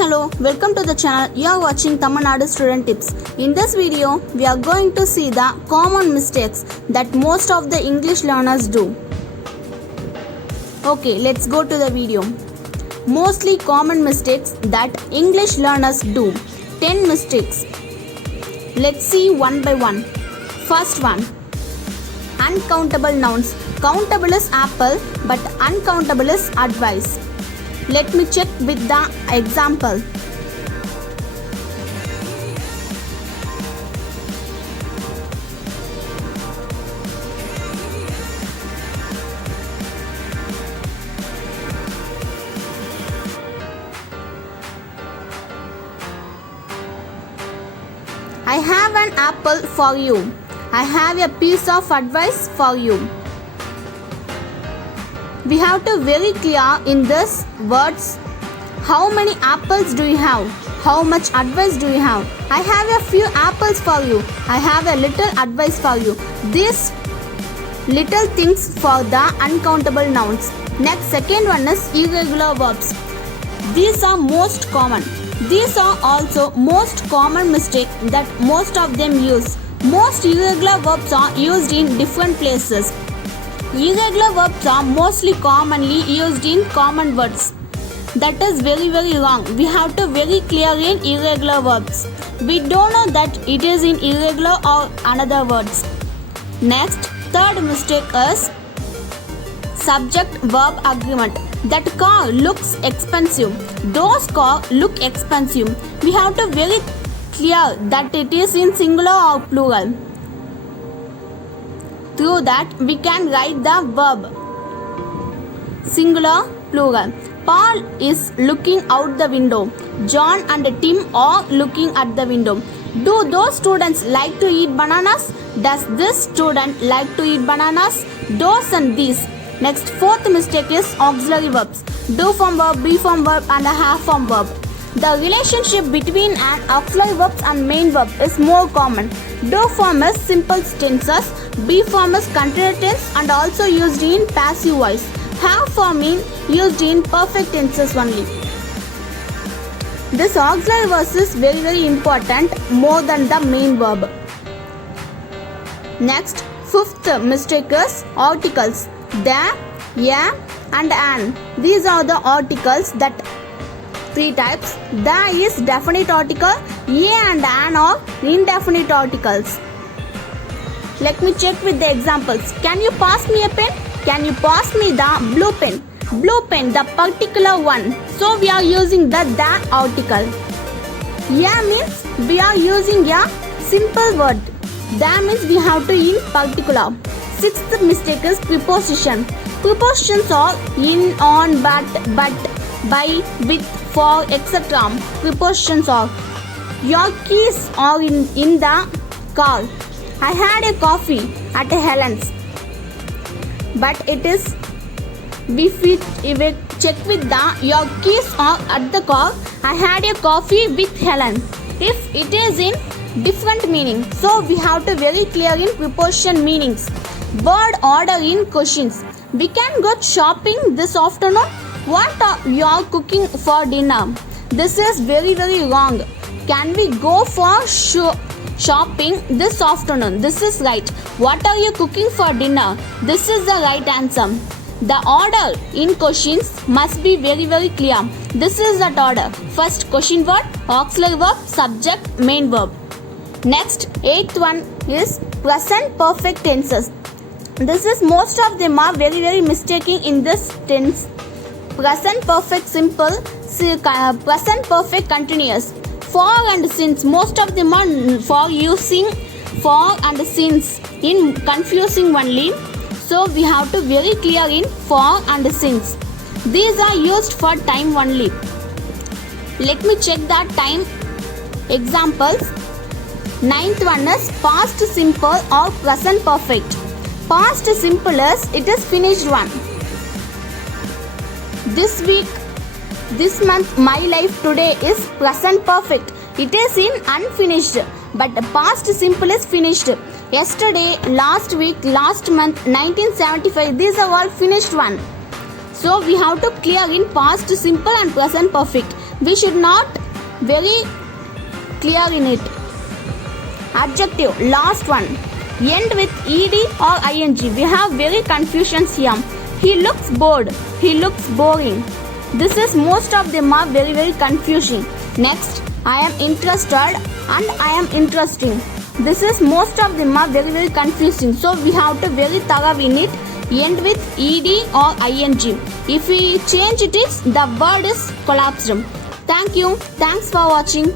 Hello, welcome to the channel. You are watching Tamil Nadu Student Tips. In this video, we are going to see the common mistakes that most of the English learners do. Okay, let's go to the video. Mostly common mistakes that English learners do. 10 mistakes. Let's see one by one. First one. Uncountable nouns. Countable is apple, but uncountable is advice. Let me check with the example. I have an apple for you. I have a piece of advice for you. We have to very clear in this words. How many apples do you have? How much advice do you have? I have a few apples for you. I have a little advice for you. These little things for the uncountable nouns. Next, second one is irregular verbs. These are most common. These are also most common mistake that most of them use. Most irregular verbs are used in different places. Irregular verbs are mostly commonly used in common words. That is very wrong. We have to very clear in irregular verbs. We don't know that it is in irregular or another words. Next, third mistake is subject-verb agreement. That car looks expensive. Those car look expensive. We have to very clear that it is in singular or plural. Through that, we can write the verb. Singular, plural. Paul is looking out the window. John and Tim are looking at the window. Do those students like to eat bananas? Does this student like to eat bananas? Those and these. Next, fourth mistake is auxiliary verbs. Do form verb, be form verb and a have form verb. The relationship between an auxiliary verb and main verb is more common. Do form is simple tenses, be form is continuous tense and also used in passive voice. Have form is used in perfect tenses only. This auxiliary verb is very important more than the main verb. Next, fifth mistake is articles. The, yeah and an. These are the articles that three types. The is definite article, yeah and an are indefinite articles. Let me check with the examples. Can you pass me a pen? Can you pass me the blue pen? Blue pen, the particular one. So we are using the article. Yeah means we are using a simple word. The means we have to in particular. Sixth mistake is preposition. Prepositions are in, on, but, by, with, for, etc. Prepositions are. Your keys are in the car. I had a coffee at Helen's. But it is, if we check with the, your keys are at the car. I had a coffee with Helen. If it is in different meaning. So we have to very clear in preposition meanings. Word order in questions. We can go shopping this afternoon. What are you cooking for dinner? This is very wrong. Can we go for shopping this afternoon? This is right. What are you cooking for dinner? This is the right answer. The order in questions must be very clear. This is that order. First question word, auxiliary verb, subject, main verb. Next, eighth one is present perfect tenses. This is most of them are very mistaking in this tense. Present perfect simple, present perfect continuous. For and since, most of them are for using for and since in confusing only. So we have to very clear in for and since. These are used for time only. Let me check that time examples. Ninth one is past simple or present perfect. Past simple is it is finished one. This week, this month, my life today is present perfect. It is in unfinished, but past simple is finished. Yesterday, last week, last month, 1975, these are all finished one. So we have to clear in past simple and present perfect. We should not very clear in it. Adjective, last one. End with ed or ing. We have very confusions here. He looks bored. He looks boring. This is most of them are very confusing. Next, I am interested and I am interesting. This is most of them are very confusing. So we have to very thorough in it. End with ed or ing. If we change it, the word is collapsed. Thank you. Thanks for watching.